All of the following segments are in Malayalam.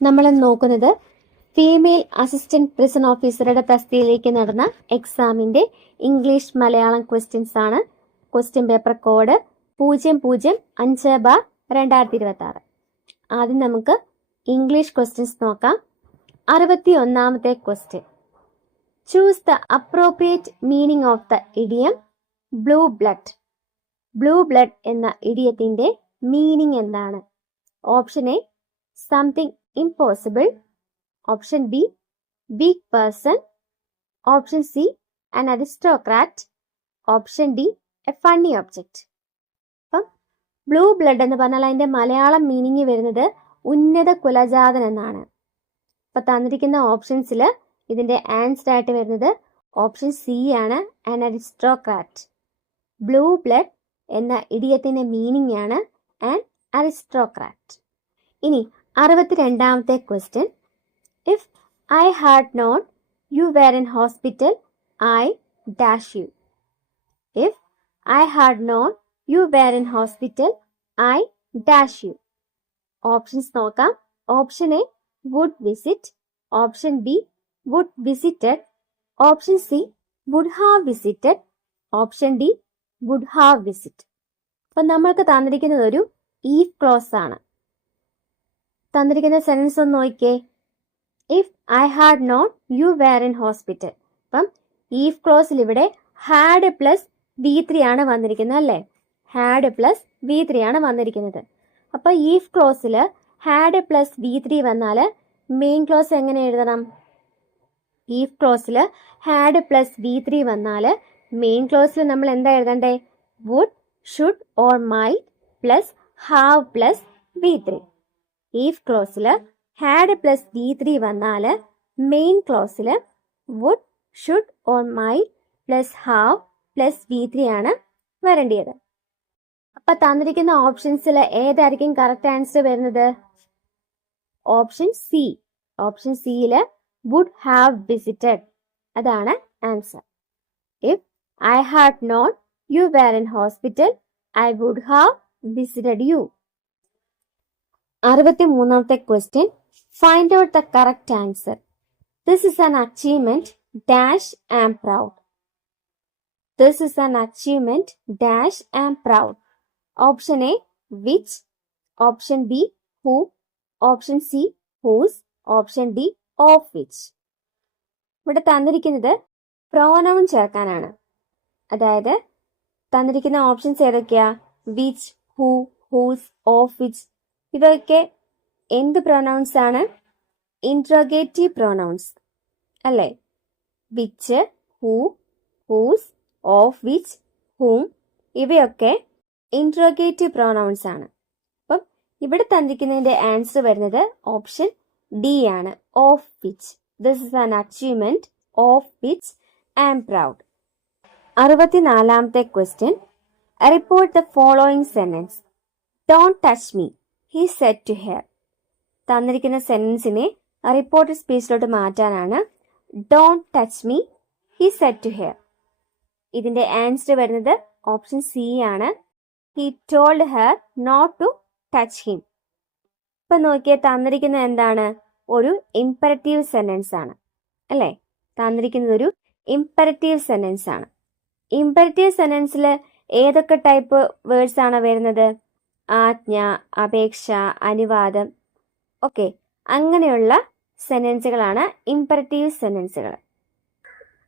നമ്മൾ നോക്കുന്നത് ഫീമെയിൽ അസിസ്റ്റന്റ് പ്രിസൺ ഓഫീസറുടെ തസ്തികയിലേക്ക് നടന്ന എക്സാമിന്റെ ഇംഗ്ലീഷ് മലയാളം ക്വസ്റ്റ്യൻസ് ആണ്. Question paper code 005/2026. ആദ്യം നമുക്ക് ഇംഗ്ലീഷ് ക്വസ്റ്റ്യൻസ് നോക്കാം. 61ാമത്തെ question. Choose the appropriate meaning of the idiom blue blood. Blue blood എന്ന ഇഡിയത്തിന്റെ മീനിങ് എന്താണ്? Option A something impossible, option B weak person, option C an aristocrat, option D a funny object. അപ്പം ബ്ലൂ ബ്ലഡ് എന്ന് പറഞ്ഞാൽ അതിന്റെ മലയാളം മീനിങ് വരുന്നത് ഉന്നത കുലജാതൻ എന്നാണ്. അപ്പൊ തന്നിരിക്കുന്ന ഓപ്ഷൻസിൽ ഇതിന്റെ ആൻസർ ആയിട്ട് വരുന്നത് ഓപ്ഷൻ സി ആണ്, an aristocrat. ബ്ലൂ ബ്ലഡ് എന്ന ഇഡിയത്തിന്റെ മീനിങ് ആണ് an aristocrat. ഇനി 62ാമത്തെ question. If I had known you were in hospital I dash you. If I had known you were in hospital I dash you. Options നോക്കാം. Option A would visit, option B would visited, option C would have visited, option D would have visit. അപ്പൊ നമ്മൾക്ക് തന്നിരിക്കുന്നത് ഒരു ഈഫ് ക്ലോസ് ആണ്. തന്നിരിക്കുന്ന സെന്റൻസ് ഒന്ന് നോക്കിയേ. If I had known you were in hospital. അപ്പം ഈഫ് ക്ലോസിൽ ഇവിടെ ഹാഡ് പ്ലസ് V3 ആണ് വന്നിരിക്കുന്നത് അല്ലേ? ഹാഡ് പ്ലസ് V3 ആണ് വന്നിരിക്കുന്നത്. അപ്പൊ ഈഫ് ക്ലോസിൽ ഹാഡ് പ്ലസ് V3 വന്നാൽ മെയിൻ ക്ലോസ് എങ്ങനെ എഴുതണം? ഈഫ് ക്ലോസിൽ ഹാഡ് പ്ലസ് V3 വന്നാൽ മെയിൻ ക്ലോസിൽ നമ്മൾ എന്താ എഴുതണ്ടേ? Would, should or might plus have plus V3. If ക്ലോസിൽ ഹാഡ് പ്ലസ് V3 വന്നാൽ മെയിൻ ക്ലോസിൽ would, should or might plus have plus V3 ആണ് വരേണ്ടത്. അപ്പൊ തന്നിരിക്കുന്ന ഓപ്ഷൻസിൽ ഏതായിരിക്കും കറക്റ്റ് ആൻസർ വരുന്നത്? Option C. ഓപ്ഷൻ സിയിൽ വുഡ് ഹാവ് വിസിറ്റഡ് അതാണ് answer. If I had known you were in hospital I would have visited you. 63ാമത്തെ question. Find out the correct answer. This is an achievement dash am proud. This is an achievement dash am proud. Option A which, option B who, option C whose, option D of which. ഇവിടെ തന്നിരിക്കുന്നത് പ്രോനൗൺ ചേർക്കാനാണ്. അതായത് തന്നിരിക്കുന്ന ഓപ്ഷൻസ് ഏതൊക്കെയാ? Which, who, whose, of which. ഇവയൊക്കെ എന്ത് പ്രൊനൗൺസ് ആണ്? ഇൻട്രോഗേറ്റീവ് പ്രൊനൗൺസ് അല്ലേ? Which, who, whose, of which, whom ഇവയൊക്കെ ഇൻട്രോഗേറ്റീവ് പ്രൊനൗൺസ് ആണ്. അപ്പം ഇവിടെ തന്നിരിക്കുന്നതിന്റെ ആൻസർ വരുന്നത് ഓപ്ഷൻ ഡി ആണ്, of which. This is an achievement of which I am proud. 64ാമത്തെ question. Report the following sentence. Don't touch me he said to her. തന്നിരിക്കുന്ന സെന്റൻസിനെ റിപ്പോർട്ടഡ് സ്പീച്ചിലോട്ട് മാറ്റാനാണ് don't touch me he said to her. ഇതിന്റെ ആൻസർ വരുന്നത് ഓപ്ഷൻ സി ആണ്, he told her not to touch him. ഇപ്പൊ നോക്കിയേ, തന്നിരിക്കുന്നത് എന്താണ്? ഒരു ഇംപെററ്റീവ് സെന്റൻസ് ആണ് അല്ലേ? തന്നിരിക്കുന്നത് ഒരു ഇംപെററ്റീവ് സെന്റൻസ് ആണ്. ഇംപെററ്റീവ് സെന്റൻസിൽ ഏതൊക്കെ ടൈപ്പ് വേർഡ്സ് ആണ് വരുന്നത്? ആജ്ഞ, അപേക്ഷ, അനുവാദം, ഓക്കെ, അങ്ങനെയുള്ള സെന്റൻസുകളാണ് ഇംപെററ്റീവ് സെന്റൻസുകൾ.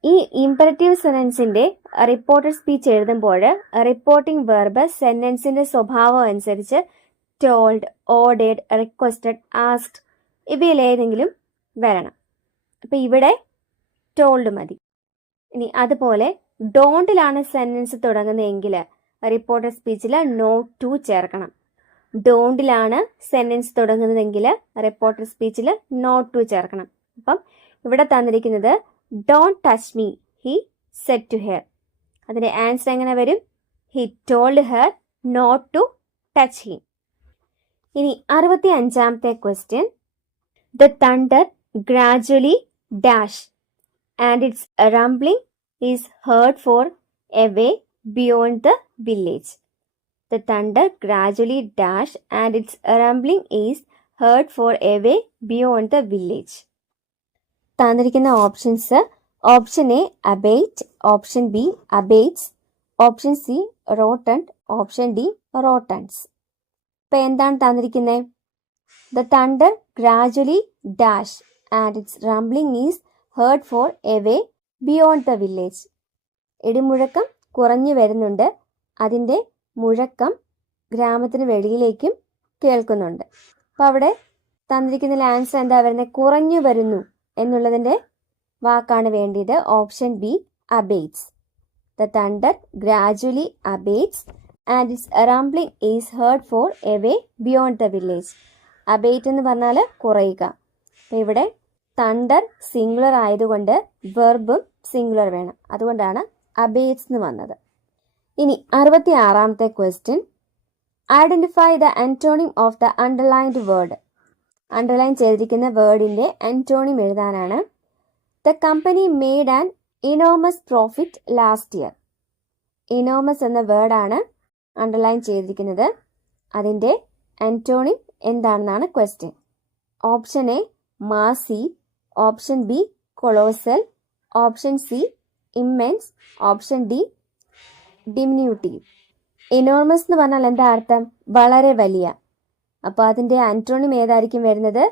ഈ ഇംപെററ്റീവ് സെന്റൻസിന്റെ റിപ്പോർട്ടഡ് സ്പീച്ച് എഴുതുമ്പോൾ റിപ്പോർട്ടിംഗ് വെർബ് സെന്റൻസിന്റെ സ്വഭാവം അനുസരിച്ച് ടോൾഡ്, ഓർഡേഡ്, റിക്വസ്റ്റഡ്, ആസ്ക്ഡ് ഇവയിലേതെങ്കിലും വരണം. അപ്പൊ ഇവിടെ ടോൾഡ് മതി. ഇനി അതുപോലെ ഡോണ്ടിലാണ് സെന്റൻസ് തുടങ്ങുന്നതെങ്കിൽ റിപ്പോർട്ടഡ് സ്പീച്ചിൽ നോട്ട് ടു ചേർക്കണം. ഡോണ്ടിലാണ് സെന്റൻസ് തുടങ്ങുന്നതെങ്കിൽ റിപ്പോർട്ടഡ് സ്പീച്ചിൽ നോട്ട് ടു ചേർക്കണം. അപ്പം ഇവിടെ തന്നിരിക്കുന്നത് don't touch me he said to her. അതിന്റെ ആൻസർ എങ്ങനെ വരും? He told her not to touch him. ഇനി 65ാമത്തെ question. The thunder gradually dash and its rumbling is heard far away beyond the village. The thunder gradually dashed and its rumbling is heard far away beyond the village. തന്നിരിക്കുന്ന options: option A abate, option B abates, option C rotund, option D rotunds. ഇപ്പൊ എന്താണ് തന്നിരിക്കുന്നത്? The thunder gradually dash and its rumbling is heard far away beyond the village. ഇടിമുഴക്കം കുറഞ്ഞു വരുന്നുണ്ട്, അതിൻ്റെ മുഴക്കം ഗ്രാമത്തിന് വെളിയിലേക്കും കേൾക്കുന്നുണ്ട്. അപ്പോൾ അവിടെ തന്നിരിക്കുന്ന ആൻസർ എന്താ വരുന്നത്? കുറഞ്ഞു വരുന്നു എന്നുള്ളതിൻ്റെ വാക്കാണ് വേണ്ടിയത്. Option B abates. The thunder gradually abates and its rumbling is heard far away beyond the village. Abate എന്ന് പറഞ്ഞാൽ കുറയുക. അപ്പം ഇവിടെ തണ്ടർ സിംഗുലർ ആയതുകൊണ്ട് വെർബും സിംഗുലർ വേണം, അതുകൊണ്ടാണ് അബേറ്റ്സ് എന്ന് വന്നത്. ഇനി 66ാമത്തെ question: identify the antonym of the underlined word. Underline ചെയ്തിരിക്കുന്ന വേർഡിന്റെ ആന്റോണിം എഴുതാനാണ്. The company made an enormous profit last year. Enormous എന്ന വേർഡാണ് അണ്ടർലൈൻ ചെയ്തിരിക്കുന്നത്. അതിന്റെ ആന്റോണിം എന്താണെന്നാണ് question. Option A Masi, option B colossal, option C immense, option D ഡിമിന്യൂട്ടീവ്. Enormous എന്ന് പറഞ്ഞാൽ എന്താ അർത്ഥം? വളരെ വലിയ. അപ്പോൾ അതിൻ്റെ ആന്റോണിം ഏതായിരിക്കും വരുന്നത്?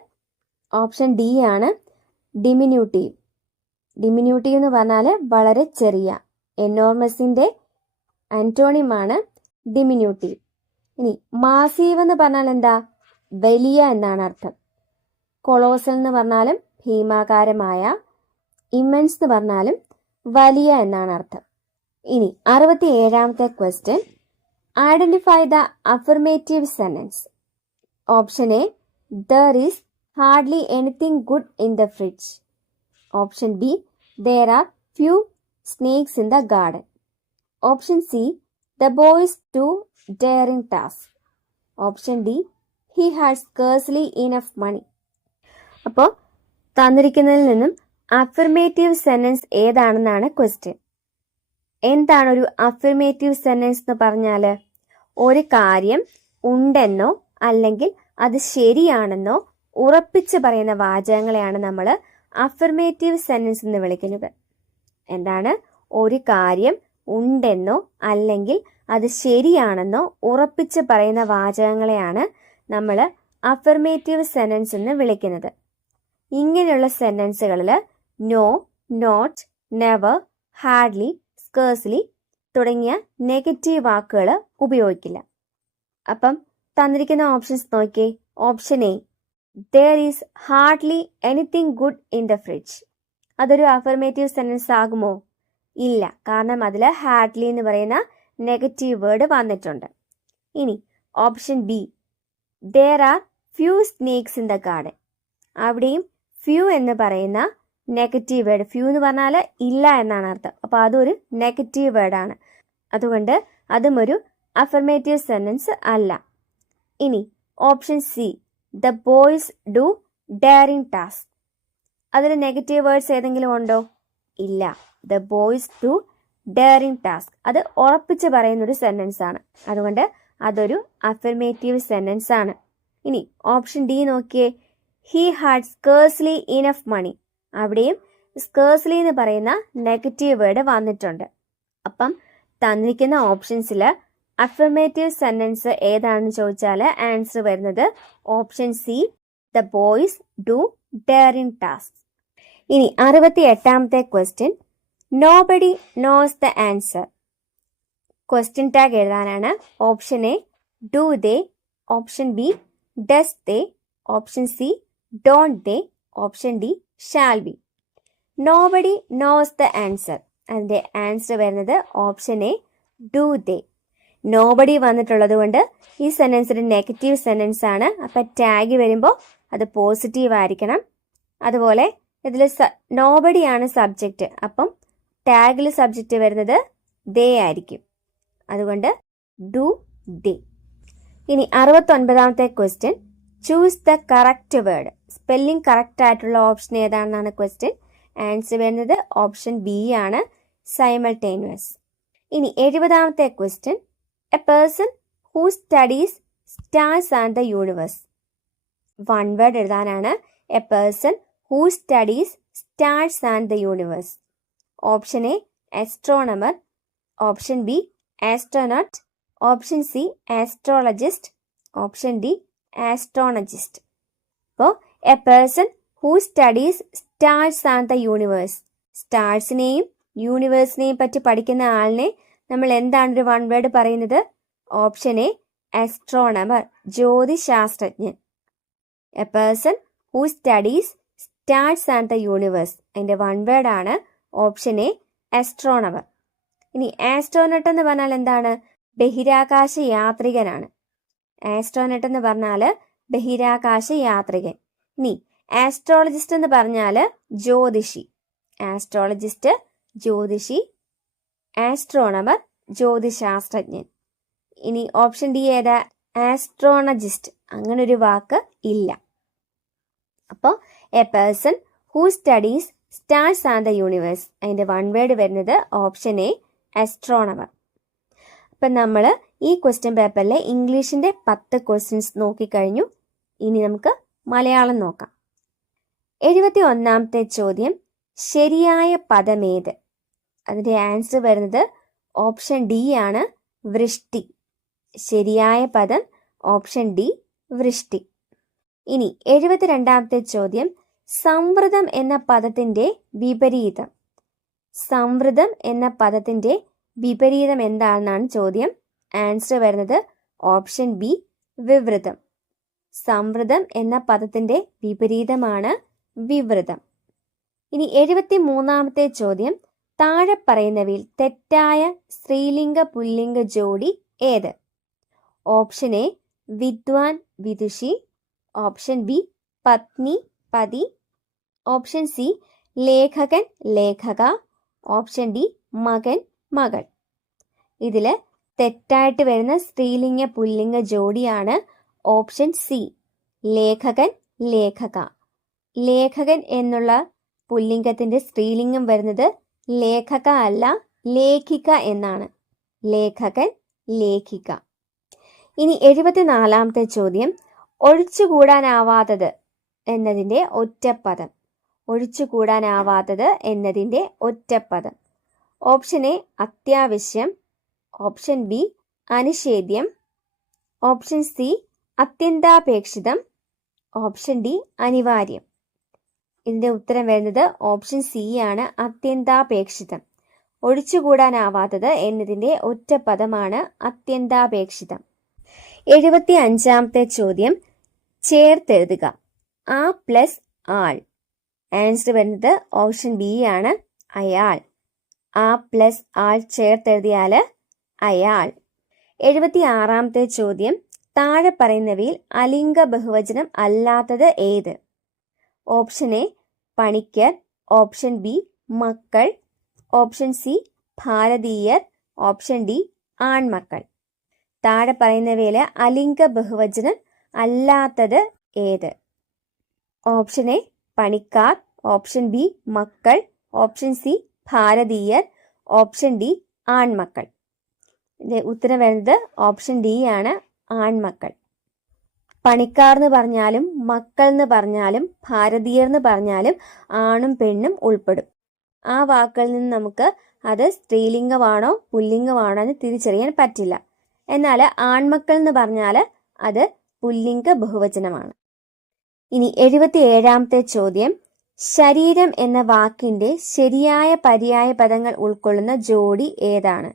ഓപ്ഷൻ ഡി ആണ്, ഡിമിന്യൂട്ടീവ്. ഡിമിന്യൂട്ടീവ് എന്ന് പറഞ്ഞാൽ വളരെ ചെറിയ. എനോർമസിൻ്റെ ആന്റോണിമാണ് ഡിമിന്യൂട്ടീവ്. ഇനി മാസീവ് എന്ന് പറഞ്ഞാൽ എന്താ? വലിയ എന്നാണ് അർത്ഥം. കൊളോസൽ എന്ന് പറഞ്ഞാലും ഭീമാകാരമായ. ഇമ്മൻസ് എന്ന് പറഞ്ഞാലും വലിയ എന്നാണ് അർത്ഥം. ഇനി 67ാമത്തെ question: identify the affirmative sentence. Option A there is hardly anything good in the fridge. Option B there are few snakes in the garden. Option C the boys do daring task. Option D he had scarcely enough money. അപ്പോൾ തന്നിരിക്കുന്നതിൽ നിന്നും അഫർമേറ്റീവ് സെന്റൻസ് ഏതാണെന്നാണ് ക്വസ്റ്റ്യൻ. എന്താണ് ഒരു അഫർമേറ്റീവ് സെന്റൻസ് എന്ന് പറഞ്ഞാൽ? ഒരു കാര്യം ഉണ്ടെന്നോ അല്ലെങ്കിൽ അത് ശരിയാണെന്നോ ഉറപ്പിച്ച് പറയുന്ന വാചകങ്ങളെയാണ് നമ്മൾ അഫർമേറ്റീവ് സെന്റൻസ് എന്ന് വിളിക്കുന്നത്. എന്താണ്? ഒരു കാര്യം ഉണ്ടെന്നോ അല്ലെങ്കിൽ അത് ശരിയാണെന്നോ ഉറപ്പിച്ച് പറയുന്ന വാചകങ്ങളെയാണ് നമ്മൾ അഫർമേറ്റീവ് സെന്റൻസ് എന്ന് വിളിക്കുന്നത്. ഇങ്ങനെയുള്ള സെന്റൻസുകളിൽ no, not, never, hardly, scarcely തുടങ്ങിയ നെഗറ്റീവ് വാക്കുകൾ ഉപയോഗിക്കില്ല. അപ്പം തന്നിരിക്കുന്ന ഓപ്ഷൻസ് നോക്കിയേ. Option A there is hardly anything good in the fridge. അതൊരു അഫർമേറ്റീവ് സെന്റൻസ് ആകുമോ? ഇല്ല, കാരണം അതിൽ ഹാർഡ്ലി എന്ന് പറയുന്ന നെഗറ്റീവ് വേർഡ് വന്നിട്ടുണ്ട്. ഇനി option B there are few snakes in the garden. അവിടെയും ഫ്യൂ എന്ന് പറയുന്ന നെഗറ്റീവ് വേർഡ്, ഫ്യൂ എന്ന് പറഞ്ഞാൽ ഇല്ല എന്നാണ് അർത്ഥം. അപ്പോൾ അതൊരു നെഗറ്റീവ് വേർഡാണ്, അതുകൊണ്ട് അതും ഒരു അഫർമേറ്റീവ് സെന്റൻസ് അല്ല. ഇനി option C the boys do daring task. അതിൽ നെഗറ്റീവ് വേർഡ്സ് ഏതെങ്കിലും ഉണ്ടോ? ഇല്ല. the boys do daring task അത് ഉറപ്പിച്ച് പറയുന്നൊരു സെന്റൻസ് ആണ്, അതുകൊണ്ട് അതൊരു അഫർമേറ്റീവ് സെന്റൻസ് ആണ്. ഇനി ഓപ്ഷൻ ഡി നോക്കിയേ. he had scarcely enough money. അവിടെയും scarcely എന്ന് പറയുന്ന നെഗറ്റീവ് വേർഡ് വന്നിട്ടുണ്ട്. അപ്പം തന്നിരിക്കുന്ന ഓപ്ഷൻസിൽ അഫർമേറ്റീവ് സെന്റൻസ് ഏതാണെന്ന് ചോദിച്ചാൽ ആൻസർ വരുന്നത് option C the boys do daring task. ഇനി 68ാമത്തെ question: nobody knows the answer. Question tag എഴുതാനാണ്. Option A do they, option B does they, option C don't they, option D shall be. Nobody knows the answer, അതിൻ്റെ ആൻസർ വരുന്നത് option A do they. Nobody വന്നിട്ടുള്ളത് കൊണ്ട് ഈ സെന്റൻസിന്റെ നെഗറ്റീവ് സെന്റൻസ് ആണ്. അപ്പം ടാഗ് വരുമ്പോൾ അത് പോസിറ്റീവ് ആയിരിക്കണം. അതുപോലെ ഇതിൽ നോബഡിയാണ് സബ്ജക്റ്റ്, അപ്പം ടാഗിൽ സബ്ജക്റ്റ് വരുന്നത് ദേ ആയിരിക്കും, അതുകൊണ്ട് ഡു ദേ. ഇനി 69ാമത്തെ question: choose the correct word. Spelling correct ആയിട്ടുള്ള ഓപ്ഷൻ ഏതാണെന്നാണ് ക്വസ്റ്റ്യൻ. ആൻസർ വരുന്നത് ഓപ്ഷൻ ബി ആണ്, സൈമൾട്ടേനിയസ്. ഇനി 70ാമത്തെ question: a person who studies stars and the universe. One word എഴുതാനാണ്. A person who studies stars and the universe. Option A astronomer, option B astronaut, option C astrologist, option D astronogist. അപ്പോൾ a person who studies stars and the universe, സ്റ്റാർസിനെയും യൂണിവേഴ്സിനെയും പറ്റി പഠിക്കുന്ന ആളിനെ നമ്മൾ എന്താണ് ഒരു വൺ വേർഡ് പറയുന്നത്? ഓപ്ഷൻ എ ആസ്ട്രോണമർ, ജ്യോതിശാസ്ത്രജ്ഞൻ. A person who studies stars and the universe, അതിന്റെ വൺ വേർഡ് ആണ് ഓപ്ഷൻ എ ആസ്ട്രോണമർ. ഇനി ആസ്ട്രോനട്ട് എന്ന് പറഞ്ഞാൽ എന്താണ്? ബഹിരാകാശ യാത്രികനാണ്. ആസ്ട്രോനട്ട് എന്ന് പറഞ്ഞാൽ ബഹിരാകാശ യാത്രികൻ. ഇനി ആസ്ട്രോളജിസ്റ്റ് എന്ന് പറഞ്ഞാൽ ജ്യോതിഷി. Astrologist ജ്യോതിഷി, astronomer ജ്യോതിശാസ്ത്രജ്ഞൻ. ഇനി ഓപ്ഷൻ ഡി ഏതാ? ആസ്ട്രോണജിസ്റ്റ്. അങ്ങനെ ഒരു വാക്ക് ഇല്ല. അപ്പോൾ a person who studies stars and the universe, അതിന്റെ വൺ വേർഡ് വരുന്നത് ഓപ്ഷൻ എ ആസ്ട്രോണമർ. അപ്പം നമ്മൾ ഈ ക്വസ്റ്റ്യൻ പേപ്പറിലെ ഇംഗ്ലീഷിന്റെ 10 ക്വസ്റ്റ്യൻസ് നോക്കിക്കഴിഞ്ഞു. ഇനി നമുക്ക് മലയാളം നോക്കാം. 71ാമത്തെ ചോദ്യം, ശരിയായ പദമേത്? അതിന്റെ ആൻസർ വരുന്നത് ഓപ്ഷൻ ഡി ആണ്, വൃഷ്ടി. ശരിയായ പദം ഓപ്ഷൻ ഡി, വൃഷ്ടി. ഇനി 72ാമത്തെ ചോദ്യം, സംവൃതം എന്ന പദത്തിന്റെ വിപരീതം. സംവൃതം എന്ന പദത്തിന്റെ വിപരീതം എന്താണെന്നാണ് ചോദ്യം. ആൻസർ വരുന്നത് ഓപ്ഷൻ ബി, വിവൃതം. സംവൃതം എന്ന പദത്തിന്റെ വിപരീതമാണ് വിവൃതം. ഇനി 73ാമത്തെ ചോദ്യം, താഴെ പറയുന്നവയിൽ തെറ്റായ സ്ത്രീലിംഗ പുല്ലിംഗ ജോഡി ഏത്? ഓപ്ഷൻ എ വിദ്വാൻ വിദുഷി, ഓപ്ഷൻ ബി പത്നി പതി, ഓപ്ഷൻ സി ലേഖകൻ ലേഖക, ഓപ്ഷൻ ഡി മകൻ മകൾ. ഇതില് തെറ്റായിട്ട് വരുന്ന സ്ത്രീലിംഗ പുല്ലിംഗ ജോഡിയാണ് ഓപ്ഷൻ സി, ലേഖകൻ ലേഖക. ലേഖകൻ എന്നുള്ള പുല്ലിംഗത്തിന്റെ സ്ത്രീലിംഗം വരുന്നത് ലേഖക അല്ല, ലേഖിക എന്നാണ്. ലേഖകൻ ലേഖിക. ഇനി 74ാമത്തെ ചോദ്യം, ഒഴിച്ചുകൂടാനാവാത്തത് എന്നതിന്റെ ഒറ്റപ്പദം. ഒഴിച്ചുകൂടാനാവാത്തത് എന്നതിന്റെ ഒറ്റപ്പദം. ഓപ്ഷൻ എ അത്യാവശ്യം, ഓപ്ഷൻ ബി അനിഷേധ്യം, ഓപ്ഷൻ സി അത്യന്താപേക്ഷിതം, ഓപ്ഷൻ ഡി അനിവാര്യം. ഇതിന്റെ ഉത്തരം വരുന്നത് ഓപ്ഷൻ സി ആണ്, അത്യന്താപേക്ഷിതം. ഒഴിച്ചുകൂടാനാവാത്തത് എന്നതിന്റെ ഒറ്റപ്പദമാണ് അത്യന്താപേക്ഷിതം. 75ാമത്തെ ചോദ്യം, ചേർത്തെഴുതുക. ആ പ്ലസ് ആൾ. ആൻസർ വരുന്നത് ഓപ്ഷൻ ബി ആണ്, അയാൾ. ആ പ്ലസ് ആൾ ചേർത്തെഴുതിയാൽ അയാൾ. 76ാമത്തെ ചോദ്യം, താഴെ പറയുന്നവയിൽ അലിംഗ ബഹുവചനം അല്ലാത്തത് ഏത്? Option A Panicker, option B മക്കൾ, ഓപ്ഷൻ സി ഭാരതീയർ, ഓപ്ഷൻ ഡി ആൺമക്കൾ. താഴെ പറയുന്നവയിൽ അലിംഗ ബഹുവചനം അല്ലാത്തത് ഏത്? ഓപ്ഷൻ എ പണിക്കാർ, ഓപ്ഷൻ ബി മക്കൾ, ഓപ്ഷൻ സി ഭാരതീയർ, ഓപ്ഷൻ ഡി ആൺമക്കൾ. ഇതിന്റെ ഉത്തരം വരുന്നത് ഓപ്ഷൻ ഡി ആണ്, ആൺമക്കൾ. പണിക്കാർ എന്ന് പറഞ്ഞാലും മക്കൾ എന്ന് പറഞ്ഞാലും ഭാരതീയർ എന്ന് പറഞ്ഞാലും ആണും പെണ്ണും ഉൾപ്പെടും. ആ വാക്കുകളിൽ നിന്ന് നമുക്ക് അത് സ്ത്രീലിംഗമാണോ പുല്ലിംഗമാണോ എന്ന് തിരിച്ചറിയാൻ പറ്റില്ല. എന്നാൽ ആൺമക്കൾ എന്ന് പറഞ്ഞാൽ അത് പുല്ലിംഗ ബഹുവചനമാണ്. ഇനി 77ാമത്തെ ചോദ്യം, ശരീരം എന്ന വാക്കിന്റെ ശരിയായ പര്യായ പദങ്ങൾ ഉൾക്കൊള്ളുന്ന ജോഡി ഏതാണ്?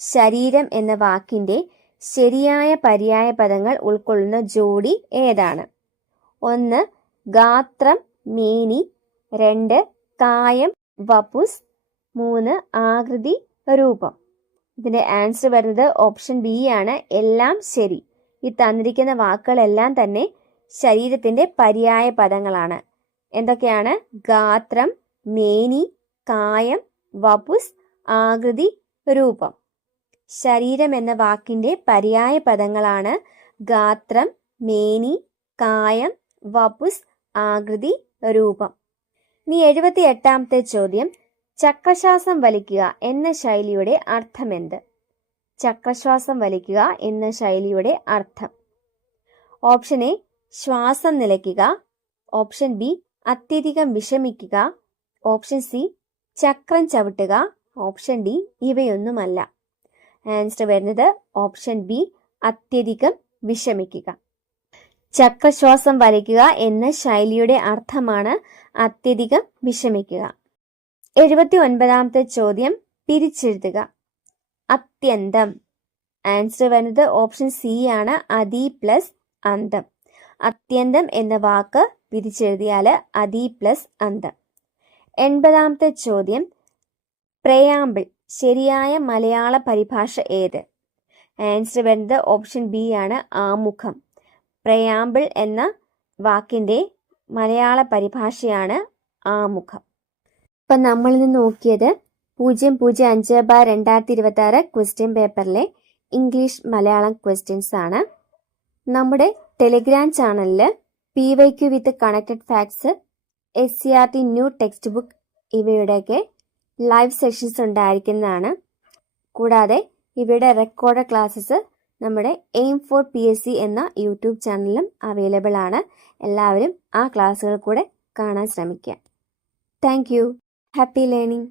ശരീരം എന്ന വാക്കിന്റെ ശരിയായ പര്യായ പദങ്ങൾ ഉൾക്കൊള്ളുന്ന ജോഡി ഏതാണ്? 1 ഗാത്രം മേനി, 2 കായം വപുസ്, 3 ആകൃതി രൂപം. ഇതിന്റെ ആൻസർ വരുന്നത് ഓപ്ഷൻ ബി ആണ്, എല്ലാം ശരി. ഈ തന്നിരിക്കുന്ന വാക്കുകളെല്ലാം തന്നെ ശരീരത്തിന്റെ പര്യായ പദങ്ങളാണ്. എന്തൊക്കെയാണ്? ഗാത്രം, മേനി, കായം, വപുസ്, ആകൃതി, രൂപം. ശരീരം എന്ന വാക്കിന്റെ പര്യായ പദങ്ങളാണ് ഗാത്രം, മേനി, കായം, വപുസ്, ആകൃതി, രൂപം. ഇനി 78ാമത്തെ ചോദ്യം, ചക്രശ്വാസം വലിക്കുക എന്ന ശൈലിയുടെ അർത്ഥമെന്ത്? ചക്രശ്വാസം വലിക്കുക എന്ന ശൈലിയുടെ അർത്ഥം. ഓപ്ഷൻ എ ശ്വാസം നിലയ്ക്കുക. ഓപ്ഷൻ ബി അത്യധികം വിഷമിക്കുക. ഓപ്ഷൻ സി ചക്രം ചവിട്ടുക. ഓപ്ഷൻ ഡി ഇവയൊന്നുമല്ല. ആൻസർ വരുന്നത് ഓപ്ഷൻ ബി അത്യധികം വിഷമിക്കുക. ചക്രശ്വാസം വലിക്കുക എന്ന ശൈലിയുടെ അർത്ഥമാണ് അത്യധികം വിഷമിക്കുക. 79ാമത്തെ ചോദ്യം പിരിച്ചെഴുതുക. അത്യന്തം. ആൻസർ വരുന്നത് ഓപ്ഷൻ സി ആണ്, അതി പ്ലസ് അന്തം. അത്യന്തം എന്ന വാക്ക് പിരിച്ചെഴുതിയാൽ അതി പ്ലസ് അന്തം. 80ാമത്തെ ചോദ്യം പ്രയാമ്പിൾ ശരിയായ മലയാള പരിഭാഷ ഏത്? ആൻസർ വരുന്നത് ഓപ്ഷൻ ബി ആണ്, ആമുഖം. പ്രയാമ്പിൾ എന്ന വാക്കിന്റെ മലയാള പരിഭാഷയാണ് ആമുഖം. ഇപ്പം നമ്മൾ ഇന്ന് നോക്കിയത് 005/2026 ക്വസ്റ്റ്യൻ പേപ്പറിലെ ഇംഗ്ലീഷ് മലയാളം ക്വസ്റ്റ്യൻസ് ആണ്. നമ്മുടെ ടെലിഗ്രാം ചാനലിൽ PYQ with connected facts, SCRT new text book ഇവയുടെയൊക്കെ ലൈവ് സെഷൻസ് ഉണ്ടായിരിക്കുന്നതാണ്. കൂടാതെ ഇവയുടെ റെക്കോർഡ് ക്ലാസ്സസ് നമ്മുടെ എയിം ഫോർ PSC എന്ന യൂട്യൂബ് ചാനലിലും അവൈലബിൾ ആണ്. എല്ലാവരും ആ ക്ലാസ്സുകൾ കൂടെ കാണാൻ ശ്രമിക്കുക. Thank you. Happy learning.